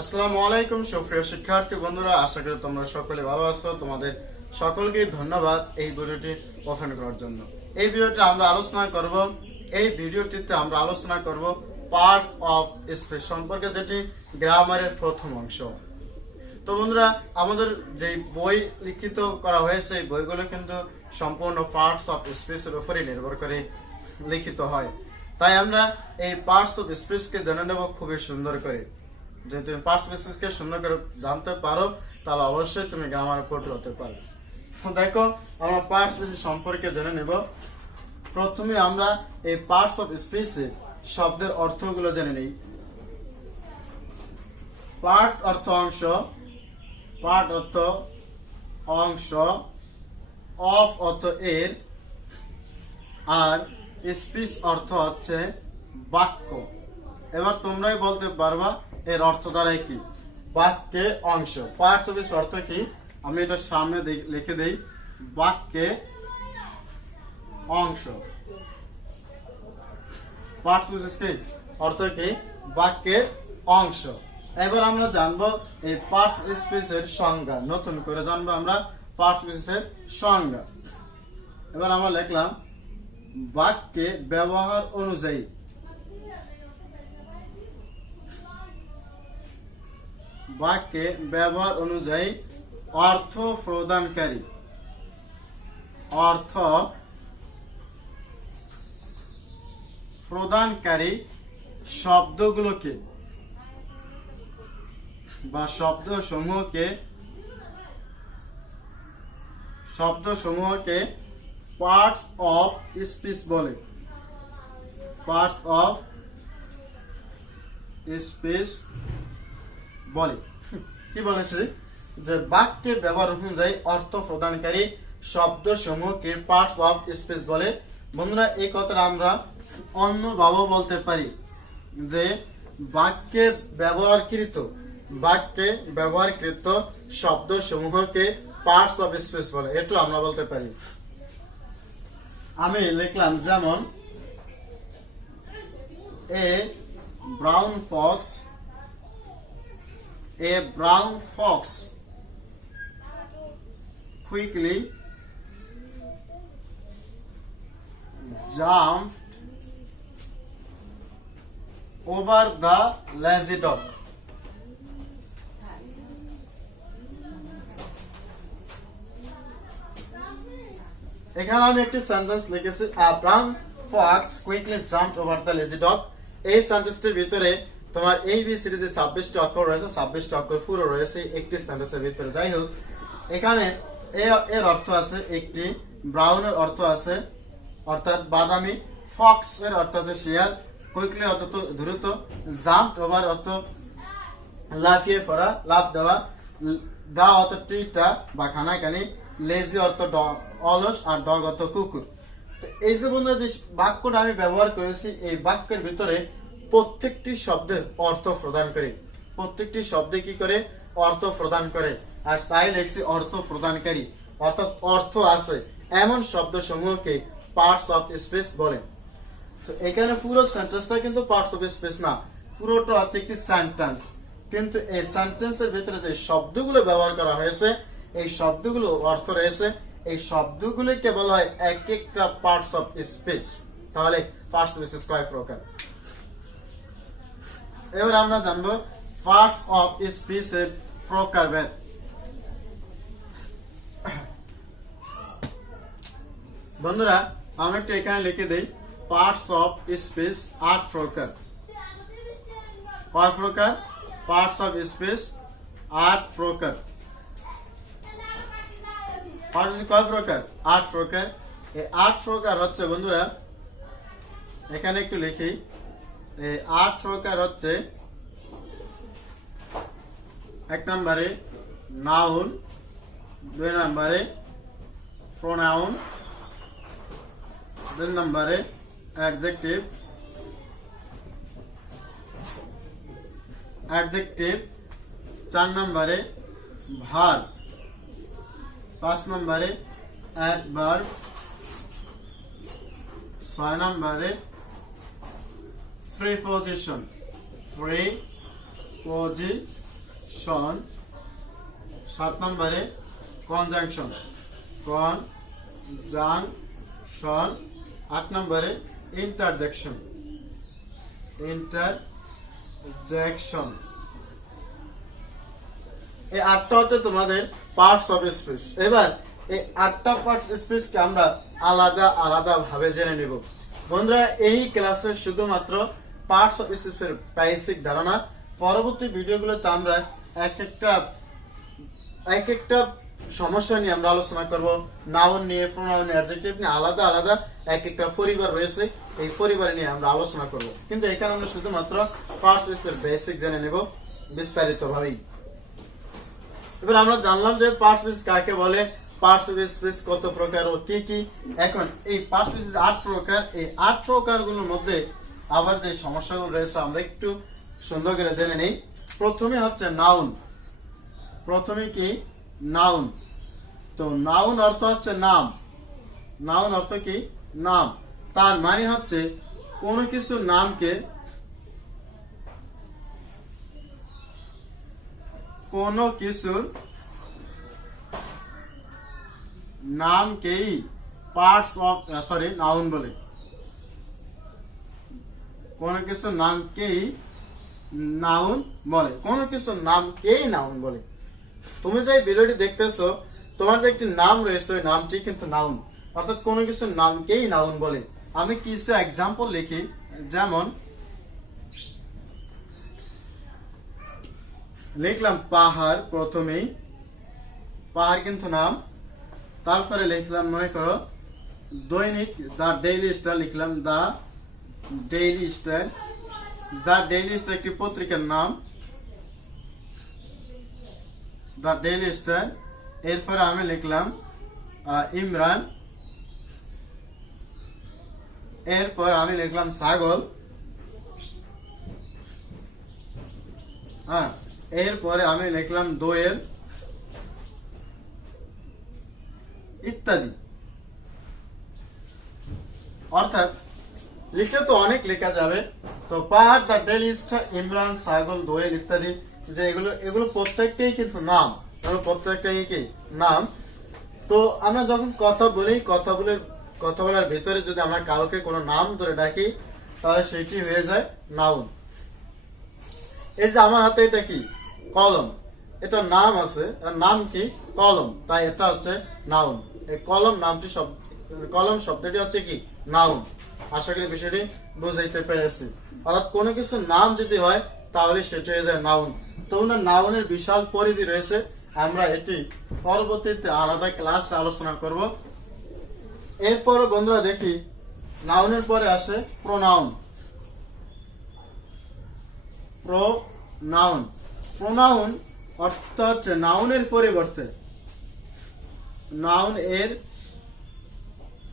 আসসালামু আলাইকুম সুপ্রিয় শিক্ষার্থী বন্ধুরা, আশা করি তোমরা সকলে ভালো আছো। তোমাদের সকলকে ধন্যবাদ এই ভিডিওটি ওপেন করার জন্য। এই ভিডিওটিতে আমরা আলোচনা করব পার্টস অফ স্পিচ সম্পর্কে, যেটি গ্রামারের প্রথম অংশ। তো বন্ধুরা, আমাদের যে বই লিখিত করা হয়েছে এই বইগুলো কিন্তু সম্পূর্ণ পার্টস অফ স্পিচের উপরে নির্ভর করে লিখিত হয়। তাই আমরা এই পার্টস অফ স্পিচকে জেনে নেব খুবই সুন্দর করে। যদি তুমি পার্টস অফ স্পিচকে সুন্দর করে জানতে পারো তাহলে অবশ্যই তুমি গ্রামার পড়তে হতে পারো। দেখো, আমরা পার্টস অফ স্পিচ সম্পর্কে জেনে নেব। প্রথমে আমরা এই পার্টস অফ স্পিচের শব্দের অর্থগুলো জেনে নিই। পার্ট অর্থ অংশ, পার্ট অর্থ অংশ, অফ অর্থ এর, আর স্পিচ অর্থ হচ্ছে বাক্য। এবার তোমরাই বলতে পারবা এর অর্থ দ্বারাই কি। বাক্যে অংশ, পার্টস অফ স্পিচ অর্থ কি, আমি এটা সামনে লিখে দেই। বাক্যে অংশ, পার্টস অফ স্পিচ অর্থ কি, বাক্যের অংশ। এবার আমরা জানবো এই পার্টস অফ স্পিচের সংজ্ঞা, নতুন করে জানবো আমরা পার্টস অফ স্পিচের সংজ্ঞা। এবার আমরা লিখলাম বাক্যে ব্যবহার অনুযায়ী, বাক্যে ব্যবহার অনুযায়ী অর্থ প্রদানকারী, অর্থ প্রদানকারী শব্দগুলোকে বা শব্দসমূহকে পার্টস অফ স্পিচ বলে। পার্টস অফ স্পিচ বলে। কি বলেছে যে বাক্যে ব্যবহার অনুযায়ী অর্থ প্রদানকারী শব্দসমূহকে পার্টস অফ স্পিচ বলে। বন্ধুরা, এই কথাটা আমরা অন্যভাবে বলতে পারি যে বাক্যে ব্যবহারকৃত শব্দসমূহকে পার্টস অফ স্পিচ বলে। এটা আমরা বলতে পারি। আমি লিখলাম যেমন এ brown fox quickly jumped over the lazy dog. এখানে আমি একটি সেন্টেন্স লিখেছি, a brown fox quickly jumped over the lazy dog। এই সেন্টেন্সটির ভিতরে তোমার ABC সিরিজে 26টি অক্ষর রয়েছে, 26টি অক্ষর পুরো রয়েছে একটি সেন্টেন্সের ভিতরে। যাই হোক, এখানে এর অর্থ আছে একটি, ব্রাউনের অর্থ আছে অর্থাৎ বাদামি, ফক্স এর অর্থ আছে শিয়াল, কুইকলি অর্থ দ্রুত, জাম্পড ওভার অর্থ লাফিয়ে পড়া, লাফ দেওয়া, দা অর্থ টিটা বা খানাখানি, লেজি অর্থ অলস, আর ডগ অর্থ কুকুর। এই যে বন্ধুরা যে বাক্যটা আমি ব্যবহার করেছি, এই বাক্যের ভিতরে প্রত্যেকটি শব্দের অর্থ প্রদান করে, প্রত্যেকটি শব্দে কি করে অর্থ প্রদান করে। আর তাই লিখছি অর্থ প্রদানকারী, অর্থাৎ অর্থ আছে এমন শব্দ সমূহকে পার্টস অফ স্পিচ বলে। তো এখানে পুরো সেন্টেন্সটা কিন্তু পার্টস অফ স্পিচ না, পুরোটা হচ্ছে একটি সেন্টেন্স। কিন্তু এই সেন্টেন্সের ভিতরে যে শব্দগুলো ব্যবহার করা হয়েছে, এই শব্দগুলো অর্থ রয়েছে, এই শব্দগুলোকে বলা হয় এক একটা পার্টস অফ স্পিচ। তাহলে পার্টস অফ স্পিচ কয় প্রকার। এবার আমরা জানবো পার্টস অফ স্পিচ এর প্রকারভেদ। বন্ধুরা, আমি একটু এখানে লিখে দেই, পার্টস অফ স্পিচ 8 প্রকার। কয় প্রকার? পার্টস অফ স্পিচ 8 প্রকার। কয় প্রকার? 8 প্রকার। এই 8 প্রকার হচ্ছে বন্ধুরা, এখানে একটু লিখি, এই 8 প্রকার হচ্ছে, 1 নম্বরে নাউন, 2 নম্বরে প্রোনাউন, 3 নম্বরে অ্যাডজেক্টিভ, 4 নম্বরে ভার্ব, 5 নম্বরে অ্যাডভার্ব, 6 নম্বরে preposition শন, 7 নম্বরে কনজাংশন, কনজাংশন, 8 নম্বরে ইন্টারজেকশন, ইন্টারজেকশন। এই 8টা হচ্ছে তোমাদের পার্টস অফ স্পিচ। এবার এই 8টা পার্টস স্পিচকে আমরা আলাদা আলাদা ভাবে জেনে নেব। বন্ধুরা, এই ক্লাসে শুধুমাত্র পার্টস অফ স্পিচের বেসিক ধারণা। পরবর্তী ভিডিওগুলোতে আমরা এক একটা সমস্যা নিয়ে আমরা আলোচনা করব। নাউন নিয়ে, প্রোনাউন, অ্যাডজেক্টিভ নিয়ে আলাদা আলাদা এক একটা পরিবার রয়েছে, এই পরিবার নিয়ে আমরা আলোচনা করব। কিন্তু এখানে আমরা শুধুমাত্র পার্টস অফ স্পিচের বেসিক জেনে নেব বিস্তারিতভাবেই। এবার আমরা জানলাম যে পার্টস অফ স্পিচ কাকে বলে, পার্টস অফ স্পিচ কত প্রকার ও কি কি। এখন এই পার্টস অফ স্পিচ 8 প্রকার। এই 8 প্রকারগুলোর মধ্যে আবার যে সমস্যাগুলো রয়েছে আমরা একটু সুন্দর করে জেনে নেই। প্রথমে হচ্ছে নাউন। প্রথমে কি? নাউন। তো নাউন অর্থ হচ্ছে নাম। নাউন অর্থ কি? নাম। তার মানে হচ্ছে কোন কিছু নামকে, কোন কিছুর নামকেই পার্টস অফ নাউন বলে। কোন কিছু নামকেই নাউন বলে। কোন কিছু নামকেই নাউন বলে। তুমি যে ভিডিওটি দেখতেছো, তোমার যে একটি নাম রয়েছে, ওই নামটি কিন্তু নাউন, অর্থাৎ কোন কিছু নামকেই নাউন বলে। আমি কিছু এক্সাম্পল লিখি, যেমন লিখলাম পাহাড়। প্রথমেই পাহাড় কিন্তু নাম। তারপরে লিখলাম, মনে করো দৈনিক, দা ডেইলি স্টার, লিখলাম দা ডেইলি স্টার। দা ডেইলি স্টার একটি পত্রিকার নাম, দা ডেইলি স্টার। এরপরে আমি লিখলাম ইমরান। এরপর আমি লিখলাম ছাগল। হ্যাঁ, এরপরে আমি লিখলাম দোয়েল, ইত্যাদি। অর্থাৎ লিখলে তো অনেক লেখা যাবে। তো পাহাড়, দা ডেইলি স্টার, ইমরান, ছাগল, দোয়েল ইত্যাদি, যে এগুলো প্রত্যেকটাই কিন্তু নাম। প্রত্যেকটাই কি? নাম। তো আমরা যখন কথা বলি, কথা বলার ভিতরে যদি আমরা কাউকে কোনো নাম ধরে ডাকি, তাহলে সেটি হয়ে যায় নাউন। এই যে আমার হাতে এটা কি? কলম। এটা নাম আছে, এর নাম কি? কলম। তাই এটা হচ্ছে নাউন। এই কলম নামটি, কলম শব্দটি হচ্ছে কি? নাউন। আশা করি বিষয়টি বুঝাইতে পেরেছি। অর্থাৎ কোনো কিছু নাম যদি হয়, তাহলে সেটি হয়ে যায় নাউন। তো নাউনের বিশাল পরিধি রয়েছে। আমরা এটি পরবর্তীতে আলাদা ক্লাসে আলোচনা করব। এরপর বন্ধুরা দেখি, নাউনের পরে আসে প্রোনাউন। প্রোনাউন। প্রোনাউন অর্থ হচ্ছে নাউনের পরিবর্তে, নাউন এর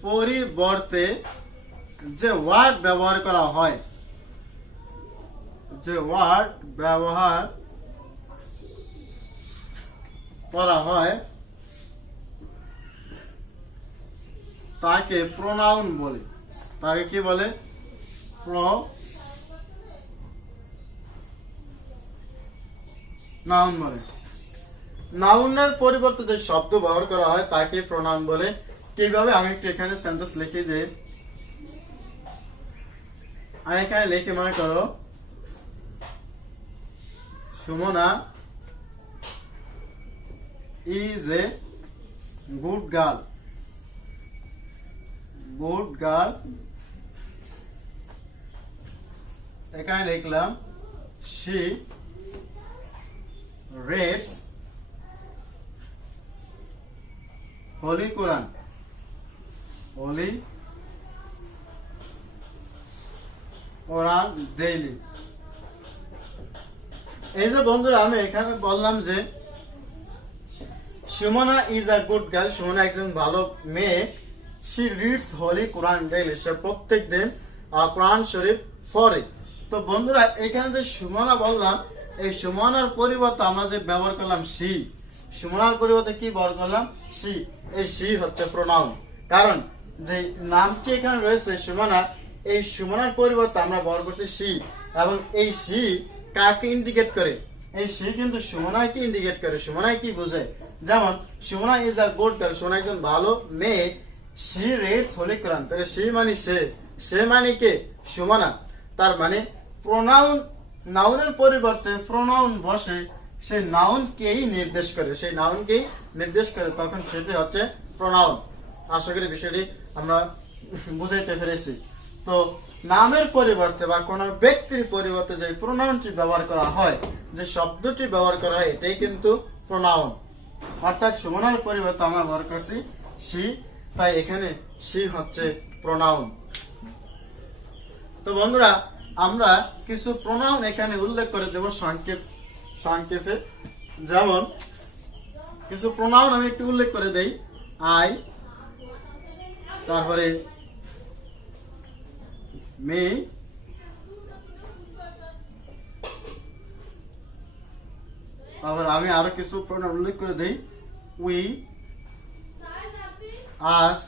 পরিবর্তে যে ওয়ার্ড ব্যবহার করা হয়, যে ওয়ার্ড ব্যবহার করা হয় তাকে প্রোনাউন বলে। তাকে কি বলে? প্রোনাউন বলে। নাউনের পরিবর্তে যে শব্দ ব্যবহার করা হয় তাকে প্রোনাউন বলে। কিভাবে? আমি একটু এখানে সেন্টেন্স লিখি, যে আমি এখানে লিখে, মনে করো Sumana is a good girl. Good girl। এখানে লিখলাম she reads Holy Quran। Holy Quran daily। এই যে বন্ধুরা, আমি এখানে বললাম যে Sumana is a good girl. Sumana একজন ভালো মেয়ে। She reads holy Quran daily. সে প্রত্যেক দিন কোরআন শরীফ পড়ে। তো বন্ধুরা, এখানে যে সুমনা বললাম, এই সুমনার পরিবর্তে আমরা যে ব্যবহার করলাম শি। সুমনার পরিবর্তে কি ব্যবহার করলাম? শি। এই শি হচ্ছে প্রোনাউন। কারণ যে নামটি এখানে রয়েছে সুমনা, এই সুমনার পরিবর্তে আমরা ব্যবহার করছি শি। এবং এই শি কাকে ইন্ডিকেট করে? এই সে কিন্তু সুমনাকে ইন্ডিকেট করে, সুমনায় কি বোঝে? যেমন Sumana is a good girl, Sumana একজন ভালো মেয়ে। সি রিডস হোলি কোরআন, তাহলে সে মানে সে মানে কে? সুমনা। তার মানে প্রোনাউন, নাউনের পরিবর্তে প্রোনাউন বসে, সেই নাউনকেই নির্দেশ করে, সেই নাউনকেই নির্দেশ করে, তখন সেটি হচ্ছে প্রোনাউন। আশা করি বিষয়টি আমরা বুঝাইতে পেরেছি। তো নামের পরিবর্তে বা কোনো ব্যক্তির পরিবর্তে যে প্রোনাউনটি ব্যবহার করা হয়, যে শব্দটি ব্যবহার করা হয়, এটাই কিন্তু প্রোনাউন। অর্থাৎ সুমনার পরিবর্তে আমরা ব্যবহার করছি সি, তাই এখানে সি হচ্ছে প্রোনাউন। তো বন্ধুরা, আমরা কিছু প্রোনাউন এখানে উল্লেখ করে দেব সংক্ষেপে। যেমন কিছু প্রোনাউন আমি একটু উল্লেখ করে দেই। আই, তারপরে মি, তারপরে আমি আরো কিছু প্রোনাউন উল্লেখ করে দেই। উই, আস,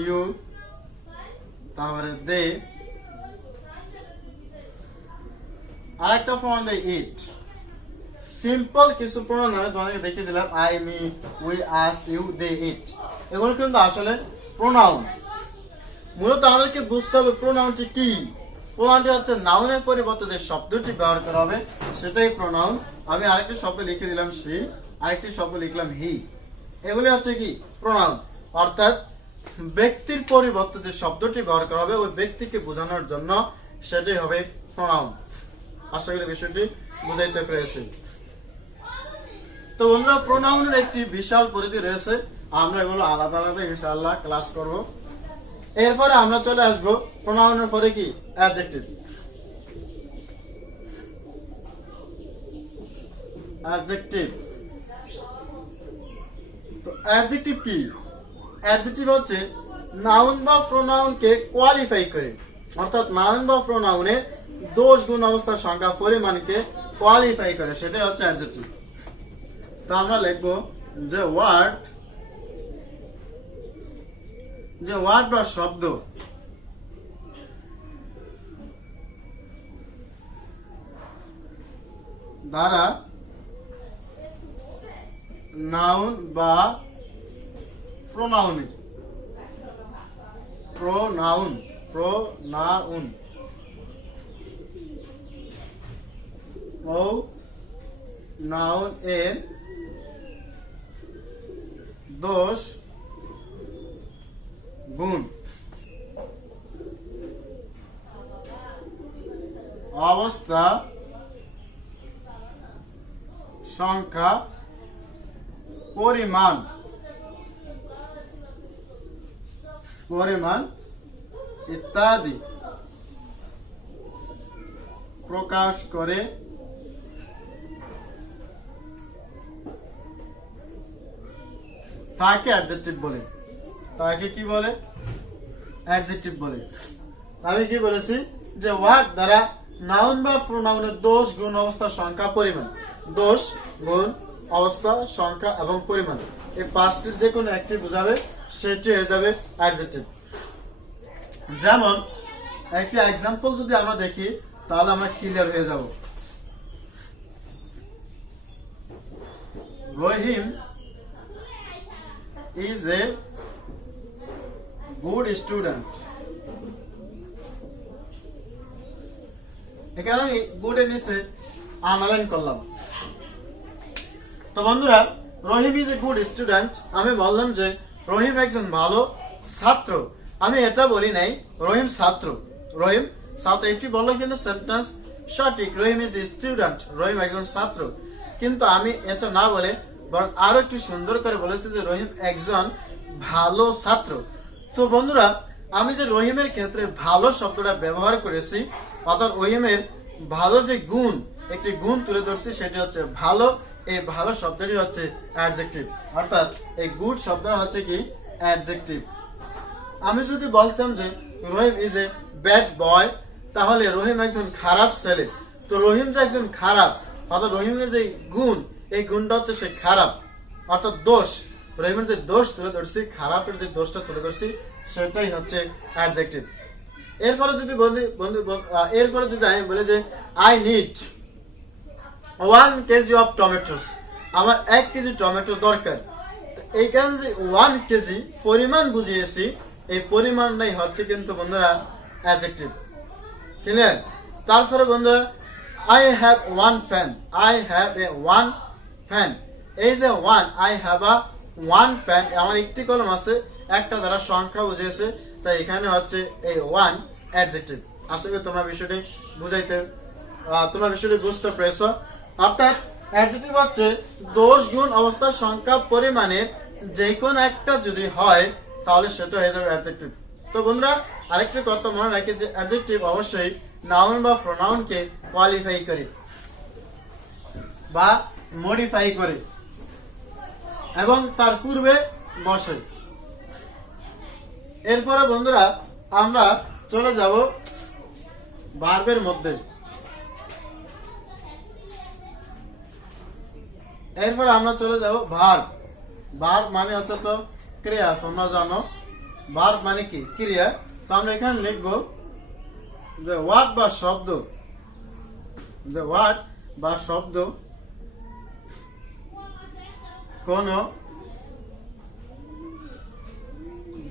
ইউ, তারপরে দে, আরেকটা প্রোনাউন দেই ইট। সিম্পল কিছু প্রোনাউন আমি তোমাদেরকে দেখিয়ে দিলাম, I, me, we, us, you, they, it. এগুলো কিন্তু আসলে প্রোনাউন। মূলত আমাদেরকে বুঝতে হবে প্রোনাউনটি কি। প্রোনাউনটি হচ্ছে নাউনের পরিবর্তে যে শব্দটি ব্যবহার করা হবে সেটাই প্রোনাউন। আমি আরেকটি শব্দ লিখে দিলাম সি, আরেকটি শব্দ লিখলাম হি। এগুলি হচ্ছে কি? প্রোনাউন। অর্থাৎ ব্যক্তির পরিবর্তে যে শব্দটি ব্যবহার করা হবে ওই ব্যক্তিকে বোঝানোর জন্য সেটাই হবে প্রোনাউন। আশা করি বিষয়টি বুঝাইতে পেরেছি। তো বন্ধুরা, প্রোনাউনের একটি বিশাল পরিধি রয়েছে, আমরা এগুলো আলাদা আলাদা ইনশাআল্লাহ ক্লাস করব। এরপরে আমরা চলে আসবো প্রোনাউনের পরে কি? অ্যাডজেক্টিভ। অ্যাডজেক্টিভ, তো অ্যাডজেক্টিভ কি? অ্যাডজেক্টিভ হচ্ছে নাউন বা প্রোনাউনকে কোয়ালিফাই করে, অর্থাৎ নাউন বা প্রোনাউনের দোষ, গুণ, অবস্থা, সংখ্যা, পরিমাণকে কোয়ালিফাই করে, সেটাই হচ্ছে অ্যাডজেক্টিভ। তো আমরা লিখবো যে ওয়ার্ড বা শব্দ দ্বারা নাউন বা প্রোনাউন এর দোষ, গুণ, অবস্থা, সংখ্যা, পরিমাণ ইত্যাদি প্রকাশ করে তাকে অ্যাডজেক্টিভ বলে। তাকে কি বলে? অ্যাডজেক্টিভ বলে। আমি কি বলেছি? যে ওয়ার্ড দ্বারা নাউন বা প্রোনাউনের দোষ, গুণ, অবস্থা, সংখ্যা, পরিমাণ। দোষ, গুণ, অবস্থা, সংখ্যা এবং পরিমাণ, এই পাঁচটির যে কোনো একটি বোঝাবে, সেটি হয়ে যাবে অ্যাডজেক্টিভ। যেমন একটি এক্সাম্পল যদি আমরা দেখি তাহলে আমরা ক্লিয়ার হয়ে যাব। রহিম is a good student। এখানে আমি গুড এর নিচে আন্ডারলাইন করলাম। তো বন্ধুরা, রহিম ইজ এ গুড স্টুডেন্ট, আমি বললাম যে রহিম একজন ভালো ছাত্র। আমি এটা বলি নাই রহিম ছাত্র, এটি বললো কিন্তু সেন্টেন্স সঠিক। রহিম ইজ এ স্টুডেন্ট, রহিম একজন ছাত্র। কিন্তু আমি এটা না বলে বরং আরো একটু সুন্দর করে বলেছি যে রহিম একজন ভালো ছাত্র। তো বন্ধুরা, আমি যে রহিমের ক্ষেত্রে ভালো শব্দটা ব্যবহার করেছি, অর্থাৎ রহিমের ভালো যে গুণ, একটি গুণ তুলে ধরছি, সেটি হচ্ছে ভালো। এই ভালো শব্দটি হচ্ছে অ্যাডজেক্টিভ, অর্থাৎ এই গুড শব্দটা হচ্ছে কি? অ্যাডজেক্টিভ। আমি যদি বলতাম যে রহিম ইজ এ ব্যাড বয়, তাহলে রহিম একজন খারাপ ছেলে। তো রহিম যে একজন খারাপ, অর্থাৎ রহিমের যে গুণ, এই গুণটা হচ্ছে সে খারাপ, অর্থাৎ দোষ। রহিমের যে দোষ তুলে ধরছি, খারাপের যে দোষটা তুলে ধরছি, সেটাই হচ্ছে অ্যাডজেক্টিভ। এরপরে যদি এরপরে যদি আমি বলি যে I need 1 KG of tomatoes, আমার 1 কেজি টমেটো দরকার। এইখানে যে 1 কেজি পরিমাণ বুঝিয়েছি, এই পরিমাণটাই হচ্ছে কিন্তু বন্ধুরা অ্যাডজেক্টিভ। ক্লিয়ার? তারপরে বন্ধুরা I have 1 pen, I have a 1 pen, এই যে 1 আই হ্যাভ আ 1 পেন, আমার একটি কলম আছে, একটা দ্বারা সংখ্যা বুঝিয়েছে, তাই এখানে হচ্ছে এই 1 অ্যাডজেক্টিভ। আশা করি তোমরা বিষয়টি বুঝতে পেরেছ। অর্থাৎ অ্যাডজেক্টিভ হচ্ছে দোষ গুণ অবস্থার সংখ্যা পরিমাণের যে কোনো একটা যদি হয় তাহলে সেটা হয়ে যাবে অ্যাডজেক্টিভ। তো বন্ধুরা আরেকটি কথা মনে রাখি যে অ্যাডজেক্টিভ অবশ্যই নাউন বা প্রোনাউনকে কোয়ালিফাই করে বা মডিফাই করে এবং তার পূর্বে বসে। এরপরে বন্ধুরা আমরা চলে যাব ভার্বের মধ্যে। এরপর আমরা চলে যাব ভার্ব। ভার্ব মানে হচ্ছে তো ক্রিয়া, তোমরা জানো ভার্ব মানে কি ক্রিয়া। তো আমরা এখানে লিখব যে ওয়ার্ড বা শব্দ, যে ওয়ার্ড বা শব্দ কোন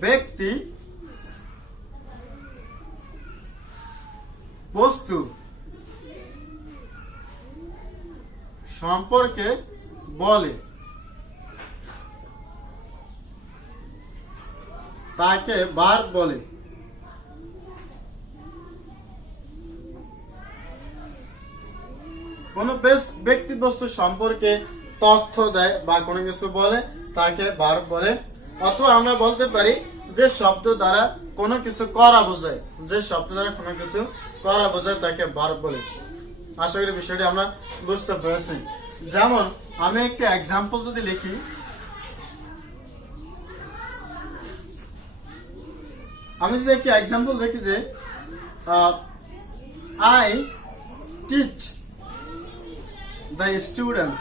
ব্যক্তি, বস্তু সম্পর্কে বলে তাকে ভার্ব বলে। কোন ব্যক্তি বস্তু সম্পর্কে তথ্য দেয় বা কোনো কিছু বলে তাকে ভার্ব বলে। অথবা আমরা বলতে পারি যে শব্দ দ্বারা কোনো কিছু করা বোঝায়, যে শব্দ দ্বারা কোনো কিছু করা বোঝায় তাকে ভার্ব বলে। আশা করি বিষয়টি আমরা বুঝতে পেরেছি। যেমন আমি একটা এক্সাম্পল যদি লিখি, আমি যদি একটা এক্সাম্পল দেখি যে I teach the students,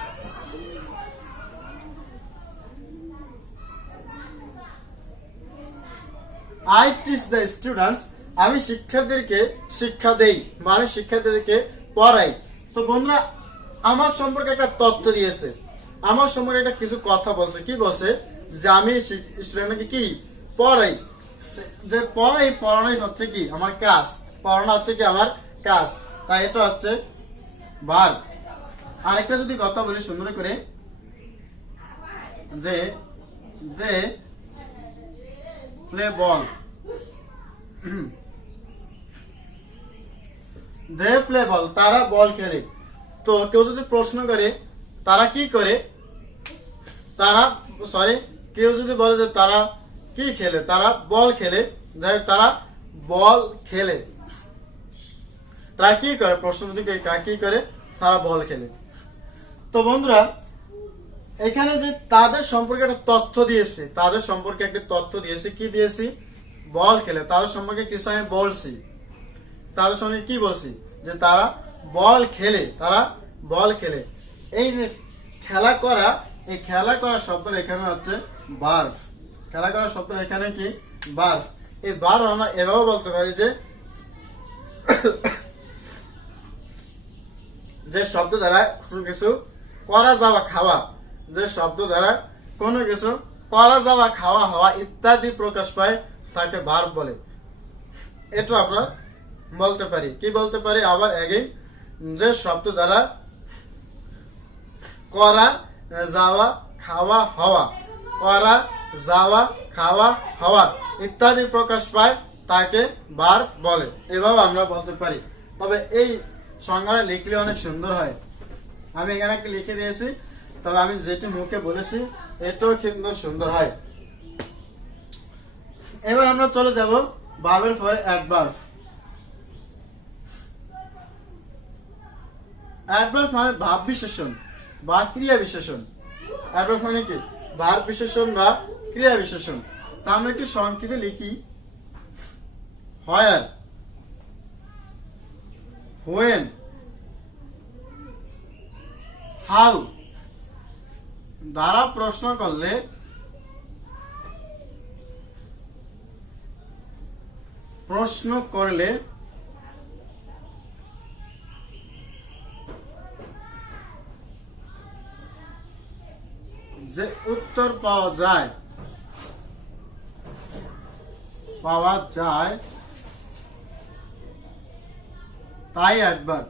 I teach the students, আমি শিক্ষার্থীদেরকে শিক্ষা দেই বা আমি শিক্ষার্থীদেরকে পড়াই। তো বন্ধুরা আমার সম্পর্কে একটা তথ্য দিয়েছে, আমার সম্পর্কে একটা কিছু কথা বলছে। কি বলছে? যে আমি স্টুডেন্টকে কি পড়াই। যে পড়ানোই হচ্ছে কি আমার কাজ, পড়ানো হচ্ছে কি আমার কাজ, তাই এটা হচ্ছে ভার্ব। আরেকটা যদি কথা বলি সুন্দর করে, যে they play ball, they play বল, তারা বল খেলে। তো কেউ যদি প্রশ্ন করে তারা কি করে, কেউ যদি বলে যে তারা কি খেলে, তারা বল খেলে, যাই তারা বল খেলে, তারা কি করে, প্রশ্ন যদি তারা কি করে, তারা বল খেলে। তো বন্ধুরা এখানে যে তাদের সম্পর্কে একটা তথ্য দিয়েছে, তাদের সম্পর্কে একটা তথ্য দিয়েছে, কি দিয়েছি? বল খেলে। তাদের সম্পর্কে কিছু আমি বলছি, তাদের সঙ্গে কি বলছি? যে তারা বল খেলে, তারা বল খেলে। এই যে খেলা করা, এই খেলা করা শব্দটা এখানে হচ্ছে ভার্ব। খেলা করা শব্দ এখানে কি ভার্ব। এই ভার্ব আমরা এভাবে বলতে পারি যে শব্দ দ্বারা কোনো কিছু করা যাওয়া, খাওয়া, যে শব্দ দ্বারা কোনো কিছু করা যাওয়া, খাওয়া, হওয়া ইত্যাদি প্রকাশ পায় তাকে ভার্ব বলে। এটা আমরা বলতে পারি। কি বলতে পারি? আবার এগেইন, যে শব্দ দ্বারা করা যাওয়া, খাওয়া, হওয়া, করা যাওয়া, খাওয়া, হওয়া ইত্যাদি প্রকাশ পায় তাকে ভার্ব বলে। এভাবে আমরা বলতে পারি। তবে এই সংজ্ঞাটা লিখলে অনেক সুন্দর হয়। আমি এখানে একটা লিখে দিয়েছি, তবে আমি যেটি মুখে বলেছি এটাও কিন্তু সুন্দর হয়। এবার আমরা চলে যাব ভার্বের পরে অ্যাডভার্ব। অ্যাডভার্ব মানে ভাব বিশেষণ বা ক্রিয়া বিশেষণ। অ্যাডভার্ব মানে কি? ভাব বিশেষণ বা ক্রিয়া বিশেষণ। তা আমরা একটু সংক্ষেপে লিখি, হোয়ার, হোয়েন, হাউ দ্বারা প্রশ্ন করলে প্রশ্ন করলে যে উত্তর পাওয়া যায় তাই অ্যাডভার্ব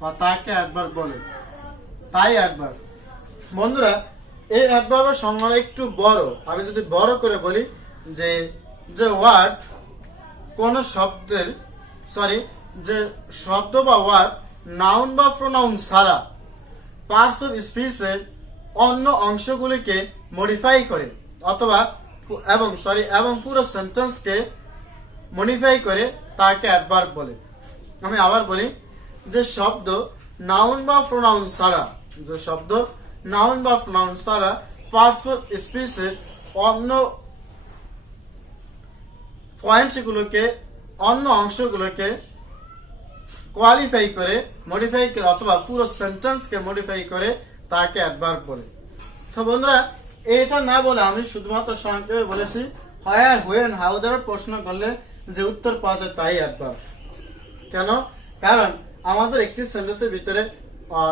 বা তাকে অ্যাডভার্ব বলে, তাই অ্যাডভার্ব। বন্ধুরা, এই অ্যাডভার্বের সংজ্ঞা একটু বড়। আমি যদি বড় করে বলি যে যে ওয়ার্ড কোন শব্দের যে শব্দ বা ওয়ার্ড নাউন বা প্রোনাউন ছাড়া পার্টস অফ স্পিচের অন্য অংশগুলিকে মডিফাই করে অথবা এবং পুরো সেন্টেন্সকে মডিফাই করে তাকে অ্যাডভার্ব বলে। আমি আবার বলি, যে শব্দ নাউন বা প্রোনাউন ছাড়া পার্টস অফ স্পিচের অন্য পয়েন্টগুলোকে, অন্য অংশগুলোকে কোয়ালিফাই করে, মডিফাই করে অথবা পুরো সেন্টেন্সকে মডিফাই করে তাকে অ্যাডভার্ব বলে। তো বন্ধুরা, এটা না বলে আমি শুধুমাত্র সংক্ষেপে বলেছি হোয়ার, হোয়েন, হাউ দ্বারা প্রশ্ন করলে যে উত্তর পাওয়া যায় তাই অ্যাডভার্ব। কেন? কারণ আমাদের একটি সেন্টেন্সের ভিতরে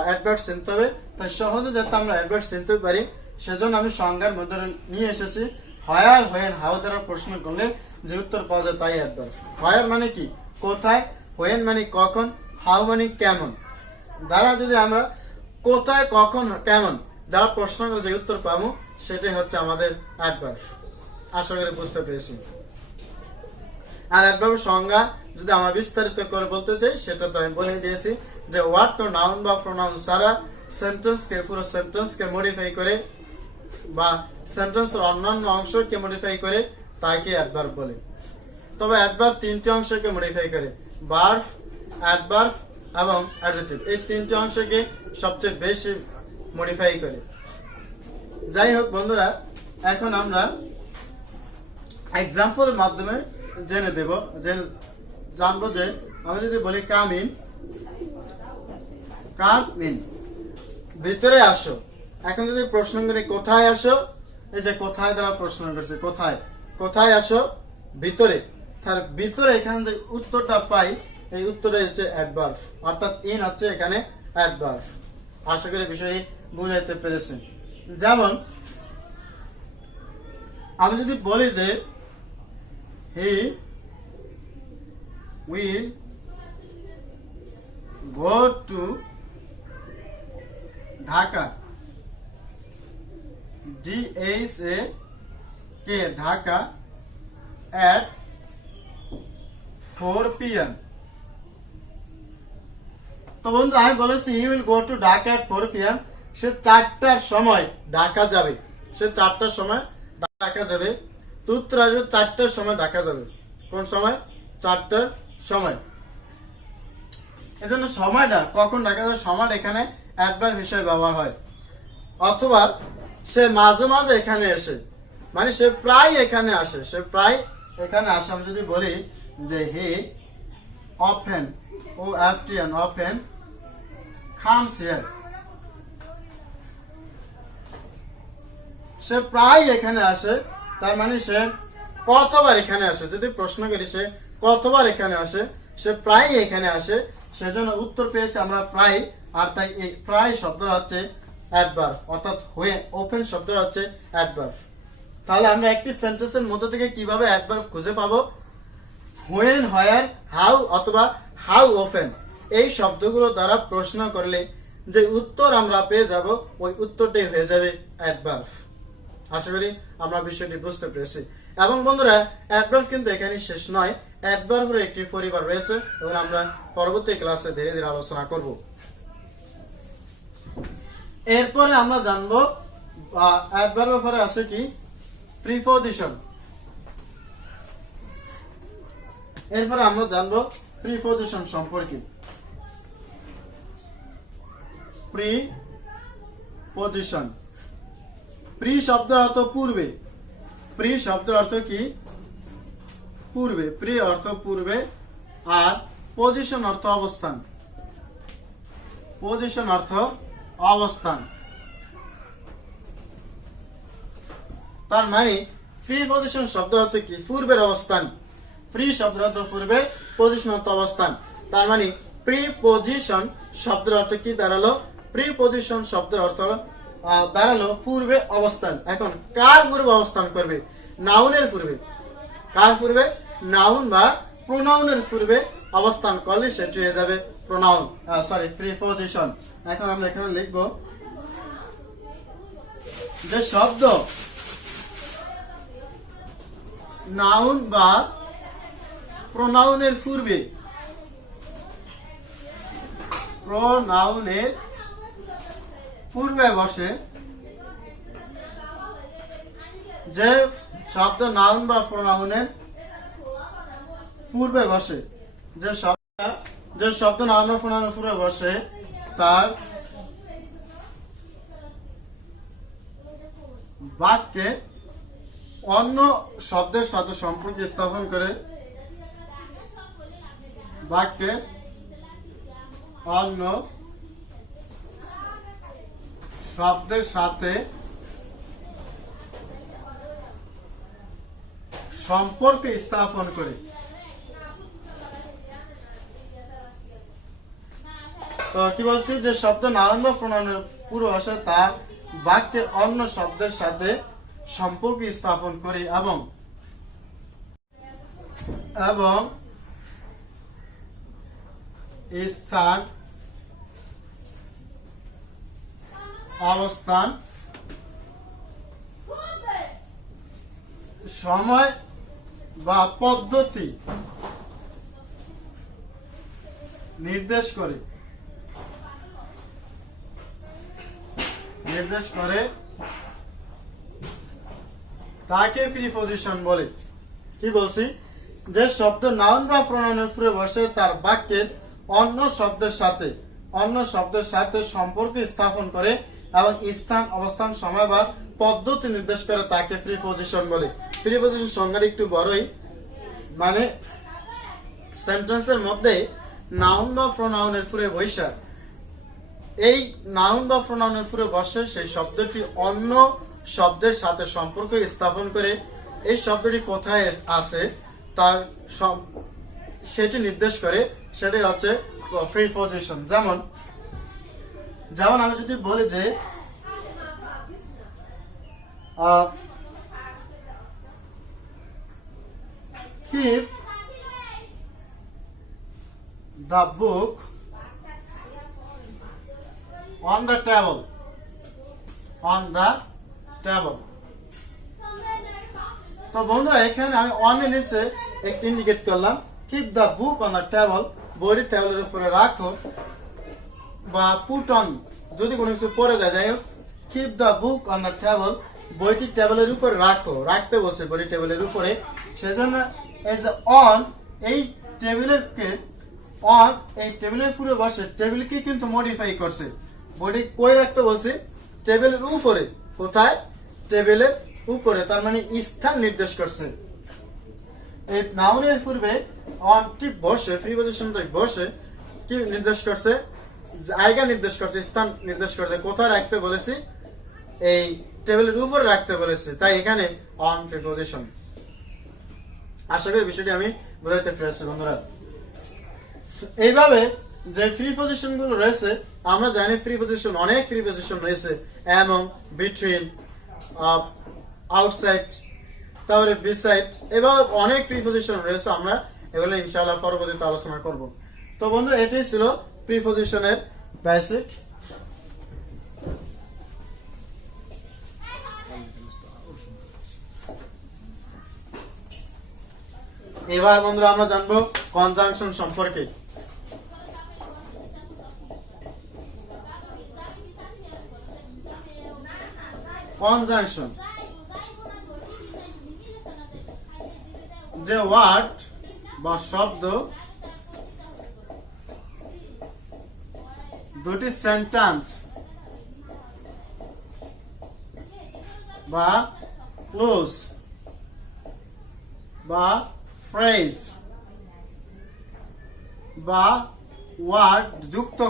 অ্যাডভার্ব চিনতে হবে। তাই সহজে যাতে আমরা অ্যাডভার্ব চিনতে পারি সেজন্য আমি সংজ্ঞার মধ্যে নিয়ে এসেছি হোয়ার, হোয়েন, হাউ দ্বারা প্রশ্ন করলে যে উত্তর পাওয়া যায় তাই অ্যাডভার্ব। হোয়ার মানে কি? কোথায়। হোয়েন মানে কখন। হাউ মানে কেমন। দ্বারা যদি আমরা কোথায়, কখন, কেমন দ্বারা প্রশ্ন করে যে উত্তর পাবো সেটাই হচ্ছে আমাদের অ্যাডভার্ব। আশা করি বুঝতে পেরেছি। আর অ্যাডভার্বের সংজ্ঞা যদি আমরা বিস্তারিত করে বলতে চাই সেটা তো আমি বলে দিয়েছি যে ওয়ার্ড টো নাউন বা প্রোনাউন ছাড়া পুরো সেন্টেন্সকে মডিফাই করে বা সেন্টেন্সের অন্যান্য অংশকে মডিফাই করে তাকে অ্যাডভার্ব বলে। তবে অ্যাডভার্ব তিনটি অংশকে মডিফাই করে, ভার্ব, অ্যাডভার্ব এবং অ্যাডজেক্টিভ। এই তিনটি অংশকে সবচেয়ে বেশি মডিফাই করে। যাই হোক বন্ধুরা, এখন আমরা এক্সাম্পলের মাধ্যমে জানবো যে আমি যদি বলি কাম ইন, ভিতরে আসো। এখন যদি প্রশ্ন করি কোথায় আসো, এই যে কোথায় দ্বারা প্রশ্ন করছে, কোথায় আসো, ভিতরে। তার ভিতরে এখানে যে উত্তরটা পাই এই উত্তরটা হচ্ছে অ্যাডভার্ব, অর্থাৎ ইন হচ্ছে এখানে অ্যাডভার্ব। আশা করি বিষয়টি বুঝাইতে পেরেছেন। যেমন আমি যদি বলি যে he will go to Dhaka, DHAK, Dhaka at 4 PM। তো বন্ধু, আমি বলেছি he will go to Dhaka at 4 PM। সে 4টার সময় ঢাকা যাবে। তো উত্তর আসবে 4টার সময় ঢাকা যাবে। কোন সময়? 4টার সময়। এজন্য সময়টা কখন ঢাকা যাবে, সময়টা এখানে অ্যাডভার্ব হিসেবে ব্যবহার হয়। অথবা সে মাঝে মাঝে এখানে আসে, মানে সে প্রায় এখানে আসে, আমি যদি বলি যে he often, often comes here, সে প্রায় এখানে আসে, তার মানে সে কতবার এখানে আসে। যদি প্রশ্ন করি সে কতবার এখানে আসে, সে প্রায় এখানে আসে, সেজন্য উত্তর পেয়েছে আমরা প্রায়। আর তাই এই প্রায় শব্দটা হচ্ছে অ্যাডভার্ব, অর্থাৎ ওপেন শব্দটা হচ্ছে অ্যাডভার্ব। তাহলে আমরা একটি সেন্টেন্সের মধ্যে থেকে কিভাবে অ্যাডভার্ব খুঁজে পাবো? হোয়েন, হোয়ার, হাউ অথবা হাউ অফেন এই শব্দগুলো দ্বারা প্রশ্ন করলে যে উত্তর আমরা পেয়ে যাব ওই উত্তরটাই হয়ে যাবে অ্যাডভার্ব। আশা করি আমরা বিষয়টি বুঝতে পেরেছি। এবং বন্ধুরা, অ্যাডভার্ব কিন্তু এখানে শেষ নয়। অ্যাডভার্বের একটি পরিবার রয়েছে এবং আমরা পরবর্তী ক্লাসে ধীরে ধীরে আলোচনা করব। এরপরে আমরা জানবো অ্যাডভার্বের পরে আসে কি? প্রিপজিশন। এরপরে আমরা জানবো প্রিপজিশন সম্পর্কে। প্রিপজিশন, প্রি শব্দের অর্থ পূর্বে। প্রি শব্দের অর্থ কি? পূর্বে। প্রি অর্থ পূর্বে, আর পজিশন অর্থ অবস্থান। পজিশন অর্থ অবস্থান। তার মানে প্রিপজিশন শব্দের অর্থ কি? পূর্বের অবস্থান। প্রি শব্দের অর্থ পূর্বে, পজিশন অর্থ অবস্থান। তার মানে প্রিপজিশন শব্দের অর্থ কি দাঁড়ালো? প্রিপজিশন শব্দের অর্থ দাঁড়ালো পূর্বে অবস্থান। এখন কার পূর্বে অবস্থান করবে? নাউনের পূর্বে। কার পূর্বে? নাউন বা প্রোনাউনের পূর্বে অবস্থান করলে সেটি হয়ে যাবে প্রোনাউন, সরি প্রিপজিশন। এখন আমরা এখানে লিখব যে শব্দ নাউন বা প্রোনাউনের পূর্বে, প্রোনাউনের পূর্বে বসে, যে শব্দ নাউন বা প্রোনাউনের পূর্বে বসে, যে শব্দ নাউন বা প্রোনাউনের পূর্বে বসে তার বাক্যে অন্য শব্দের সাথে সম্পর্ক স্থাপন করে, বাক্যে অন্য শব্দের সাথে সম্পর্ক স্থাপন করে। তো কি বলছি? যে শব্দ নাউন বা প্রোনাউনের পূর্বে বসে তার বাক্যের অন্য শব্দের সাথে সম্পর্ক স্থাপন করে এবং স্থান, অবস্থান, সময় বা পদ্ধতি নির্দেশ করে, তাকে প্রিপজিশন বলে। কি বলছি? যে শব্দ নাউন বা প্রোনাউনের পূর্বে বসে তার বাক্যের অন্য শব্দের সাথে সম্পর্ক স্থাপন করে এবং স্থান, অবস্থান, সময় বা পদ্ধতি নির্দেশ করে তাকে প্রিপজিশন বলে। প্রিপজিশন সংজ্ঞাটা একটু বড়ই, মানে সেন্টেন্সের মধ্যে নাউন বা প্রোনাউনের পূর্বে বসে, এই নাউন বা প্রোনাউনের পূর্বে বসে সেই শব্দটি অন্য শব্দের সাথে সম্পর্ক স্থাপন করে এই শব্দটি কোথায় আছে তার সেটি নির্দেশ করে, সেটাই হচ্ছে প্রিপজিশন। যেমন আমি যদি বলি যে keep the book on the table, তো বন্ধুরা এখানে আমি অন এর নিচে একটি ইন্ডিকেট করলাম, keep the book on the table, বইটি টেবিলের উপরে রাখো, বা পুট অন যদি কোনো কিছু পড়ে যায়, যাই হোক keep the book on the table, বইটি টেবিলের উপরে রাখো, রাখতে বলছে বইটি টেবিলের উপরে, সেজন্য এজ অন এই টেবিলের উপরে বসে টেবিলকে কিন্তু মডিফাই করছে, বইটি কই রাখতে বলছে? টেবিলের উপরে। কোথায়? টেবিলের উপরে, তার মানে স্থান নির্দেশ করছে। এই নাউনের পূর্বে অনটি বসে, প্রিপজিশনটা বসে কি নির্দেশ করছে? জায়গা নির্দেশ করছে, স্থান নির্দেশ করছে। কোথায় রাখতে বলেছি? এই টেবিলের উপরে রাখতে বলেছে, তাই এখানে অন প্রিপজিশন। আশা করি বিষয়টি আমি বোঝাতে পেরেছি বন্ধুরা। এইভাবে যে প্রিপজিশন গুলো রয়েছে, আমরা জানি প্রিপজিশন, অনেক প্রিপজিশন রয়েছে, এবং, বিটুইন, আউটসাইড, তারপরে বিসাইড, এভাবে অনেক প্রিপজিশন রয়েছে। আমরা এগুলো ইনশাআল্লাহ পরবর্তীতে আলোচনা করব। তো বন্ধুরা এটাই ছিল প্রিপজিশনের বেসিক। এবার বন্ধুরা আমরা জানবো কনজাংশন সম্পর্কে। কনজাংশন যে ওয়ার্ড বা শব্দ দুটি সেন্টেন্স বা ক্লোজ বা ফ্রেজ বা ওয়ার্ড যুক্ত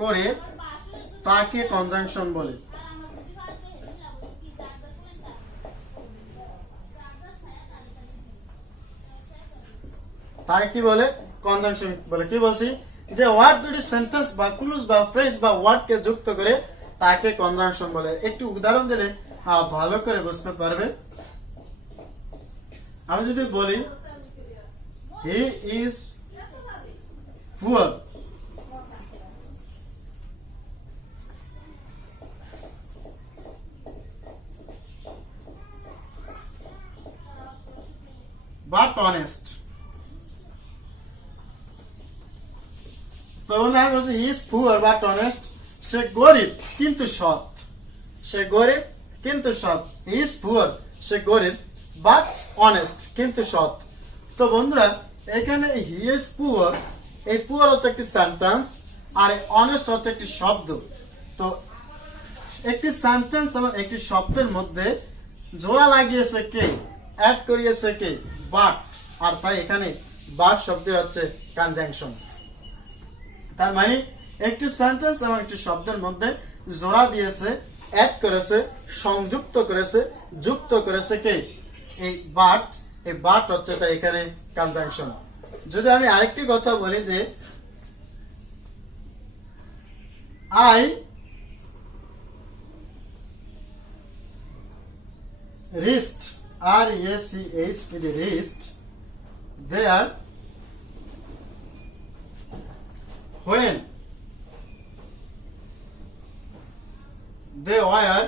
করে তাকে কনজাংশন বলে। তাই কি বলে কনজাংশন বলে। কি বলছি যে ওয়ার্ড দুটি সেন্টেন্স বা ক্লুজ বা ফ্রেজ বা ওয়ার্ড কে যুক্ত করে তাকে কনজাংশন বলে। একটু উদাহরণ দিলে ভালো করে বুঝতে পারবে। আমি যদি বলি he is poor, but honest, তো আমি বলছি he is poor but honest, সে গরিব কিন্তু সৎ, সে গরিব কিন্তু সৎ। হি ইজ পুয়ার, সে গরিব, বাট অনেস্ট কিন্তু সৎ। তো বন্ধুরা এখানে হি ইজ পুয়ার, এই পুয়ার হচ্ছে একটি সেন্টেন্স আর অনেস্ট হচ্ছে একটি শব্দ। তো একটি সেন্টেন্স এবং একটি শব্দের মধ্যে জোড়া লাগিয়েছে কে, অ্যাড করিয়েছে কে, বাট। আর তাই এখানে বাট শব্দ হচ্ছে কনজাংশন। তার মানে একটি সেন্টেন্স এবং একটি শব্দের মধ্যে জোড়া দিয়েছে, অ্যাড করেছে, সংযুক্ত করেছে, যুক্ত করেছে কে, এই বাট। এই বাট হচ্ছে তাই এখানে কনজাংশন। যদি আমি আরেকটি কথা বলি যে I reached, R-E-A-C-H, reached there when they were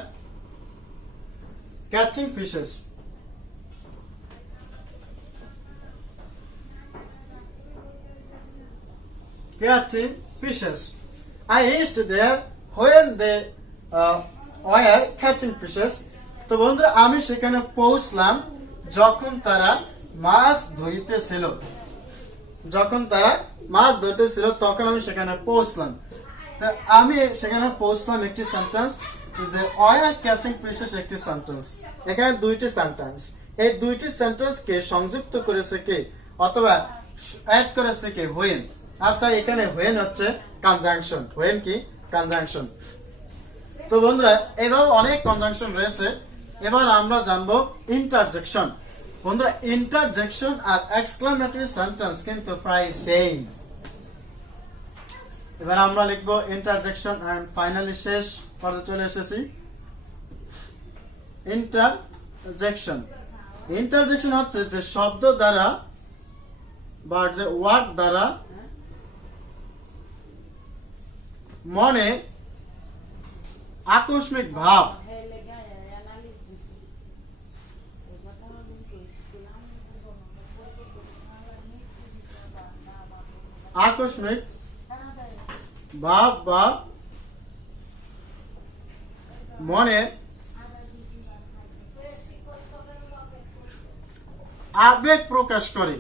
catching fishes. Catching fishes. I reached there when they were catching fishes. তো বন্ধুরা আমি সেখানে পৌঁছলাম যখন তারা মাছ ধরিতেছিল, যখন তারা মাছ ধরতেছিল তখন আমি সেখানে পৌঁছলাম। আমি সেখানে পৌঁছলাম একটি sentence, the were catching fishes একটি সেন্টেন্স। এখানে দুইটি সেন্টেন্স, এই দুইটি সেন্টেন্স কে সংযুক্ত করেছে কে অথবা অ্যাড করেছে কে, when। আর তাই এখানে when হচ্ছে কনজাংশন। when কি কনজাংশন। তো বন্ধুরা এভাবে অনেক কনজাংশন রয়েছে। এবার আমরা জানবো ইন্টারজেকশন। বন্ধুরা ইন্টারজেকশন আর এক্সক্লামেটরি সেন্টেন্স কিন্তু প্রায় সেম। এবার আমরা লিখবো ইন্টারজেকশন এন্ড ফাইনালি শেষ পর্যায়ে চলে এসেছি। ইন্টারজেকশন, ইন্টারজেকশন হচ্ছে যে শব্দ দ্বারা বা যে ওয়ার্ড দ্বারা মনে আকস্মিক ভাব, আকস্মিক ভাব বা মনে আবেগ প্রকাশ করে।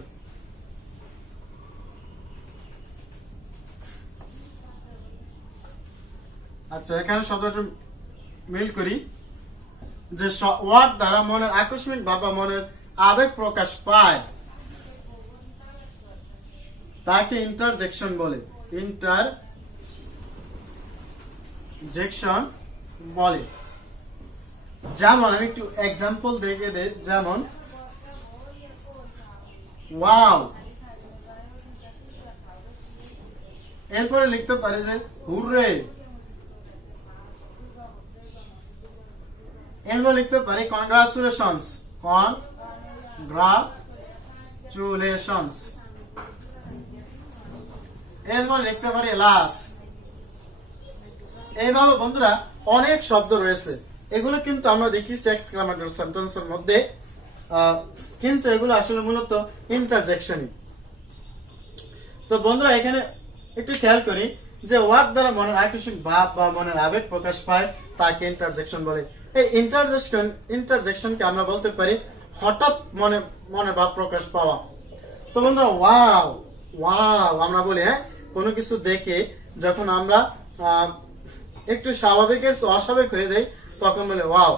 আচ্ছা এখানে শব্দটা মিল করি যে ওয়ার্ড দ্বারা মনের আকস্মিক ভাব বা মনের আবেগ প্রকাশ পায় তাকে ইন্টারজেকশন বলে। ইন্টারজেকশন বলে। যেমন আমি একটু এক্সাম্পল দেখে দেই, যেমন ওয়াও, এরপরে লিখতে পারি যে হুররে, এরপর লিখতে পারি কনগ্রাচুলেশনস, কনগ্রাচুলেশনস। এরপর লিখতে পারি লাস। এইভাবে বন্ধুরা অনেক শব্দ রয়েছে, এগুলো কিন্তু আমরা দেখি এক্সক্লামেটরি সেন্টেন্সের মধ্যে, কিন্তু এগুলো আসলে মূলত ইন্টারজেকশনই। তো বন্ধুরা এখানে একটু খেয়াল করি যে ওয়ার্ড দ্বারা মনের আকস্মিক ভাব বা মনের আবেগ প্রকাশ পায় তাকে ইন্টারজেকশন বলে। এই ইন্টারজেকশনকে আমরা বলতে পারি হঠাৎ মনে ভাব প্রকাশ পাওয়া। তো বন্ধুরা ওয়াও, ওয়াও আমরা বলি, হ্যাঁ কোনো কিছু দেখে যখন আমরা একটু স্বাভাবিকের অস্বাভাবিক হয়ে যাই তখন বলে ওয়াও।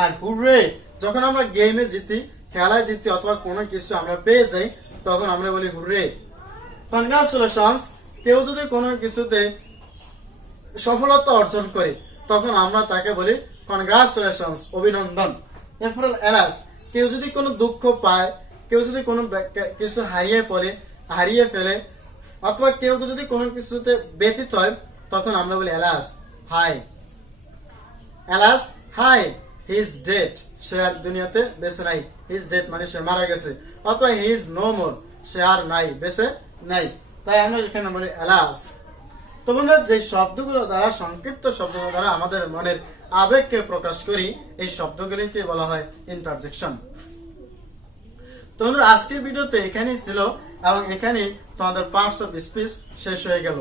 আর হুররে যখন আমরা গেমে জিতি, খেলায় জিতি অথবা কোনো কিছু আমরা পেয়ে যাই তখন আমরা বলি হুররে। কনগ্রাচুলেশনস, কেউ যদি কোনো কিছুতে সফলতা অর্জন করে তখন আমরা তাকে বলি কনগ্রাচুলেশনস, অভিনন্দন। এরপর এলাস, কেউ যদি কোনো দুঃখ পায়, কেউ যদি কোনো কিছু হারিয়ে পড়ে হারিয়ে ফেলে অথবা কেউ যদি কোনো কিছুতে ব্যতীত হয় তখন আমরা বলি এলাস হাই, এলাস হাই হি ইজ ডেড, সে আর দুনিয়াতে বেঁচে নাই, হি ইজ ডেড মানে সে মারা গেছে, অথবা হি ইজ নো মোর, সে আর নাই, বেঁচে নাই। তাই আমরা এখানে বলি এলাস। তো বন্ধুরা, যে শব্দগুলো দ্বারা, সংক্ষিপ্ত শব্দগুলো দ্বারা আমাদের মনের আবেগকে প্রকাশ করি, এই শব্দগুলিকে বলা হয় ইন্টারজেকশন। তো বন্ধুরা, আজকের ভিডিওতে এখানেই ছিল এবং এখানেই তোমাদের পার্টস অফ স্পিচ শেষ হয়ে গেল।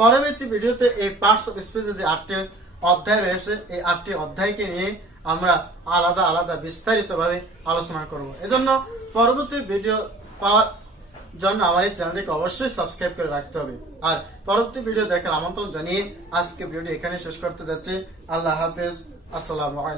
পরবর্তী ভিডিওতে এই পার্টস অফ স্পিচে যে 8টি অধ্যায় রয়েছে, এই 8টি অধ্যায়কে নিয়ে আমরা আলাদা আলাদা বিস্তারিত ভাবে আলোচনা করব। এজন্য পরবর্তী ভিডিও পাওয়ার জন্য আমার এই চ্যানেলটিকে অবশ্যই সাবস্ক্রাইব করে রাখতে হবে। আর পরবর্তী ভিডিও দেখার আমন্ত্রণ জানিয়ে আজকে ভিডিওটি এখানে শেষ করতে যাচ্ছি। আল্লাহ হাফেজ, আসসালামু আলাইকুম।